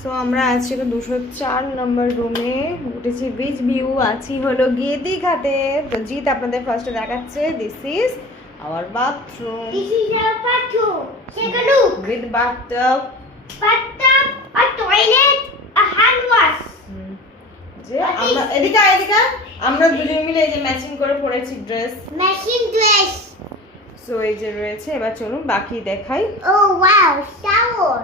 So আমরা আজকে 204 নম্বর রুমে উঠেছি, বিচ ভিউ আছি হলো গিয়ে দীঘাতে। তো জিৎ আপনাদের ফার্স্টে দেখাচ্ছে this is our bathroom. This is our bathroom. Take a look. With bathtub, Bathtub, a toilet, a hand wash. যে আমরা এদিকে আমরা দুজন মিলে এই যে ম্যাচিং করে পরেছি ড্রেস। Machine dress. সো এই যে রয়েছে, এবার চলুন বাকি দেখাই। Oh wow, shower.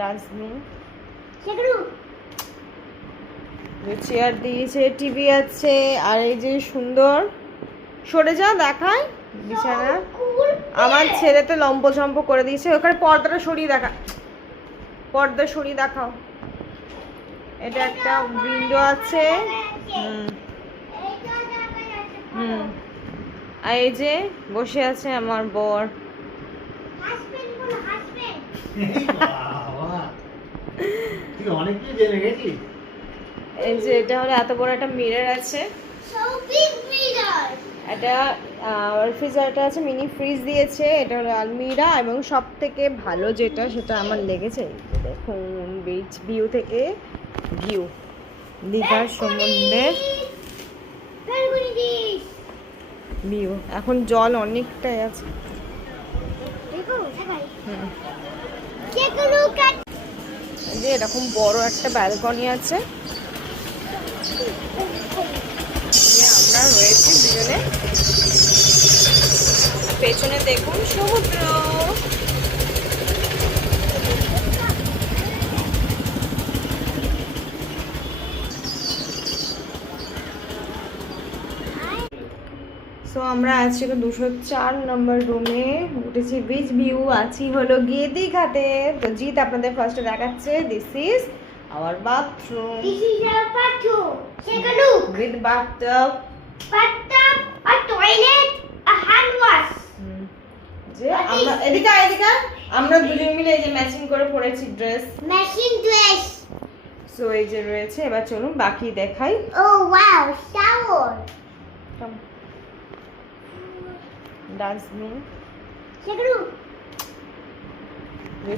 Dustbin, Take a look. Chair দিয়েছে, টিভি আছে, আর এই যে সুন্দর সরে যা দেখায় বিছানা। Cool. আমার ছেলে তো লম্পঝম্প করে দিয়েছে। ওখানে পর্দাটা সরিয়ে দেখা, পর্দা সরিয়ে দেখাও। এটা একটা উইন্ডো আছে। আর এই যে বসে আছে আমার বর। Husband, বলো husband. বাবা, তুই অনেক কিছু জেনে গেছিস। এই যে এটা হলো এত বড় একটা মিরর আছে। So big mirror. এটা রেফ্রিজারেটর আছে, মিনি ফ্রিজ দিয়েছে। এটা হলো আলমিরা, এবং সব থেকে ভালো যেটা সেটা আমার লেগেছে, এই যে দেখুন বিচ ভিউ থেকে ভিউ দীঘার সমুদ্রের Balcony this. ভিউ। এখন জল অনেকটাই আছে। দেখো সবাই। Take a look at. এই যে এরকম বড় একটা ব্যালকনি আছে। এই যে আমরা রয়েছি দুজনে, পেছনে দেখুন সমুদ্র। সো আমরা আজকে 204 নম্বর রুমে উঠেছি, বিচ ভিউ আছি হলো গিয়ে দীঘাতে। তো জিৎ আপনাদের ফার্স্টে দেখাচ্ছে this is our bathroom This is our bathroom. Take a look. With bathtub, Bathtub, a toilet, a hand wash. যে আমরা এদিকে আমরা দুজন মিলে এই যে ম্যাচিং করে পরেছি ড্রেস। Machine dress. সো এই যে রয়েছে, এবার চলুন বাকি দেখাই। Oh wow, shower. Dustbin, Take a look.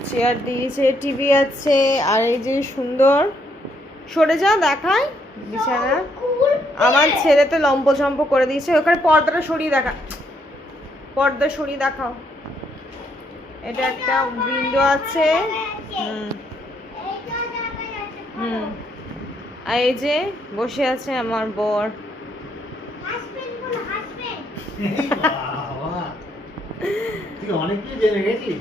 Chair দিয়েছে, টিভি আছে, আর এই যে সুন্দর সরে যা দেখায় বিছানা। Cool. আমার ছেলে তো লম্পঝম্প করে দিয়েছে। ওখানে পর্দাটা সরিয়ে দেখা, পর্দা সরিয়ে দেখাও। এটা একটা উইন্ডো আছে। আর এই যে বসে আছে আমার বর। Husband, বলো husband. বাবা, তুই অনেক কিছু জেনে গেছিস।